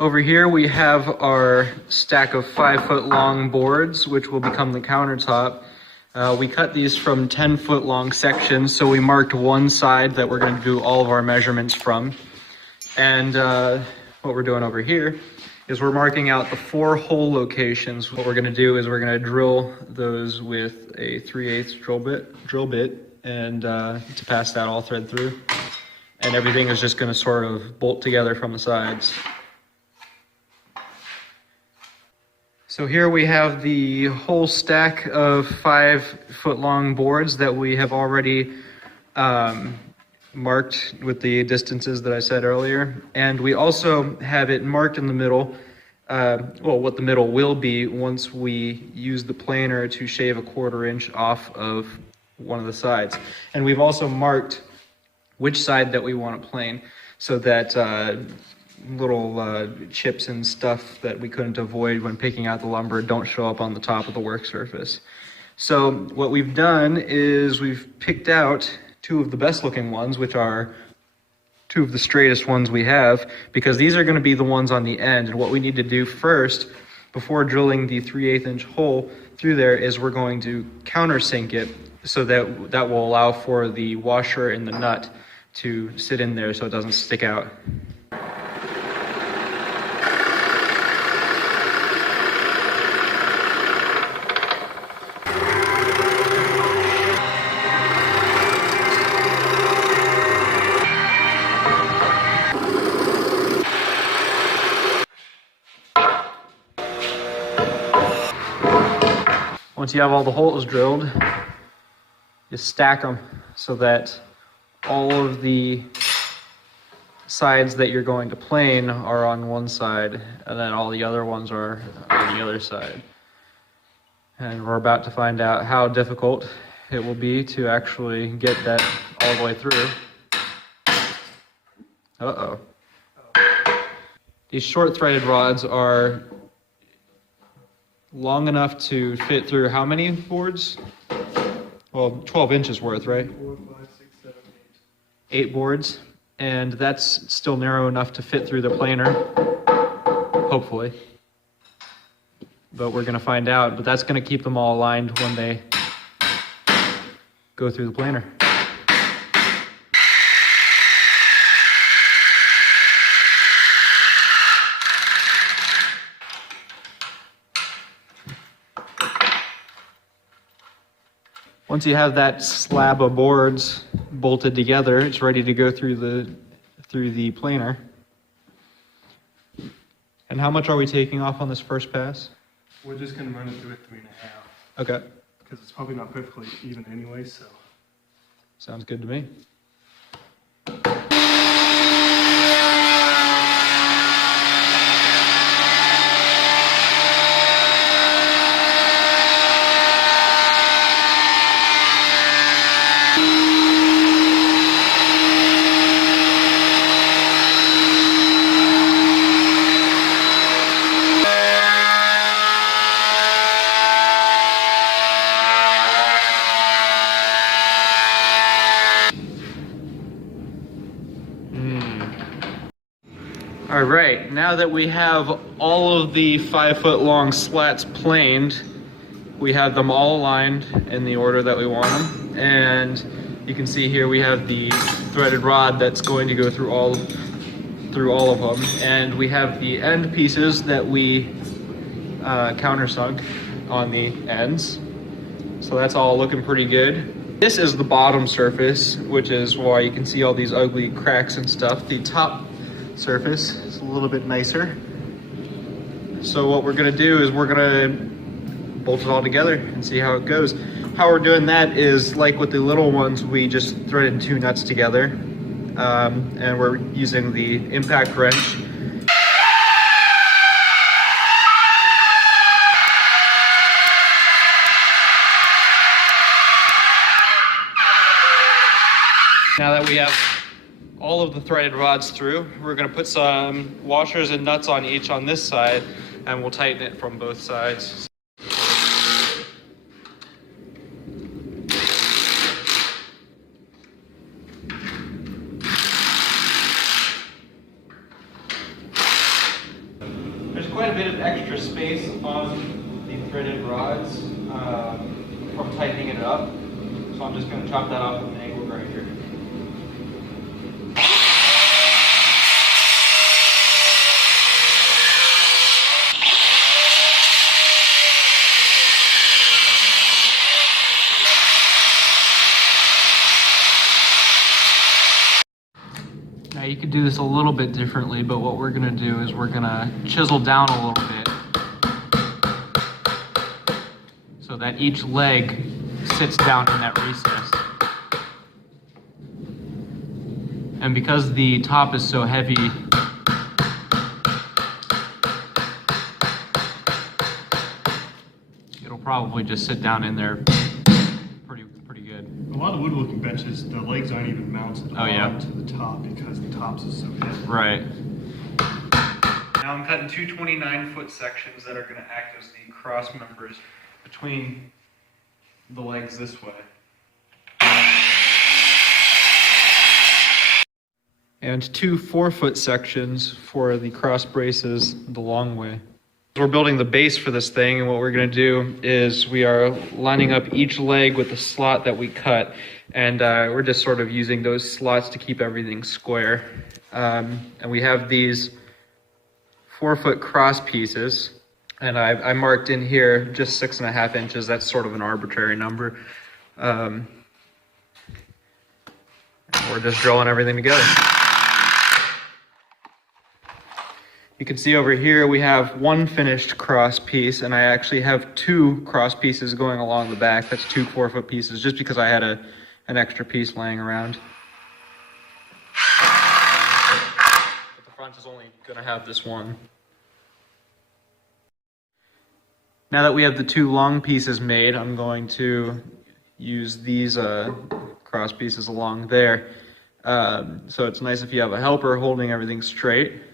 Over here we have our stack of 5-foot long boards, which will become the countertop. We cut these from 10-foot long sections, so we marked one side that we're going to do all of our measurements from. And what we're doing over here is we're marking out the 4 hole locations. What we're going to do is we're going to drill those with a 3/8 drill bit, and to pass that all thread through. And everything is just going to sort of bolt together from the sides. So here we have the whole stack of 5-foot long boards that we have already marked with the distances that I said earlier. And we also have it marked in the middle, what the middle will be once we use the planer to shave a 1/4 inch off of one of the sides. And we've also marked which side that we want to plane so that little chips and stuff that we couldn't avoid when picking out the lumber don't show up on the top of the work surface. So what we've done is we've picked out 2 of the best looking ones, which are 2 of the straightest ones we have, because these are going to be the ones on the end. And what we need to do first, before drilling the 3/8 inch hole through there, is we're going to countersink it so that will allow for the washer and the nut to sit in there so it doesn't stick out. Once you have all the holes drilled, you stack them so that all of the sides that you're going to plane are on one side, and then all the other ones are on the other side. And we're about to find out how difficult it will be to actually get that all the way through. Uh-oh. These short threaded rods are long enough to fit through how many boards? Well, 12 inches worth, right? 4, 5, 6, 7, 8 boards, and that's still narrow enough to fit through the planer, hopefully. But we're gonna find out, but that's gonna keep them all aligned when they go through the planer. Once you have that slab of boards bolted together, it's ready to go through the planer. And how much are we taking off on this first pass? We're just going to run it through at 3.5. Okay. Because it's probably not perfectly even anyway, so. Sounds good to me. All right, now that we have all of the 5-foot long slats planed, we have them all aligned in the order that we want them. And you can see here we have the threaded rod that's going to go through all of them. And we have the end pieces that we countersunk on the ends. So that's all looking pretty good. This is the bottom surface, which is why you can see all these ugly cracks and stuff. The top surface is a little bit nicer. So what we're gonna do is we're gonna bolt it all together and see how it goes. How we're doing that is like with the little ones, we just threaded 2 nuts together, and we're using the impact wrench. Now that we have all of the threaded rods through, we're going to put some washers and nuts on each on this side, and we'll tighten it from both sides. quite a bit of extra space on the threaded rods from tightening it up. So I'm just going to chop that off with an angle grinder. Now you could do this a little bit differently, but what we're gonna do is we're gonna chisel down a little bit so that each leg sits down in that recess. And because the top is so heavy, it'll probably just sit down in there pretty good. A lot of woodworking benches, the legs aren't even mounted onto the top because the tops are so heavy. Right. Now I'm cutting two 29-foot sections that are going to act as the cross members between the legs this way. And two 4-foot sections for the cross braces the long way. We're building the base for this thing, and what we're going to do is we are lining up each leg with the slot that we cut, and we're just sort of using those slots to keep everything square. And we have these 4-foot cross pieces, and I marked in here just 6.5 inches. That's sort of an arbitrary number. We're just drilling everything together. You can see over here we have one finished cross piece, and I actually have two cross pieces going along the back. That's two 4-foot pieces, just because I had an extra piece laying around. But the front is only going to have this one. Now that we have the two long pieces made, I'm going to use these cross pieces along there. So it's nice if you have a helper holding everything straight.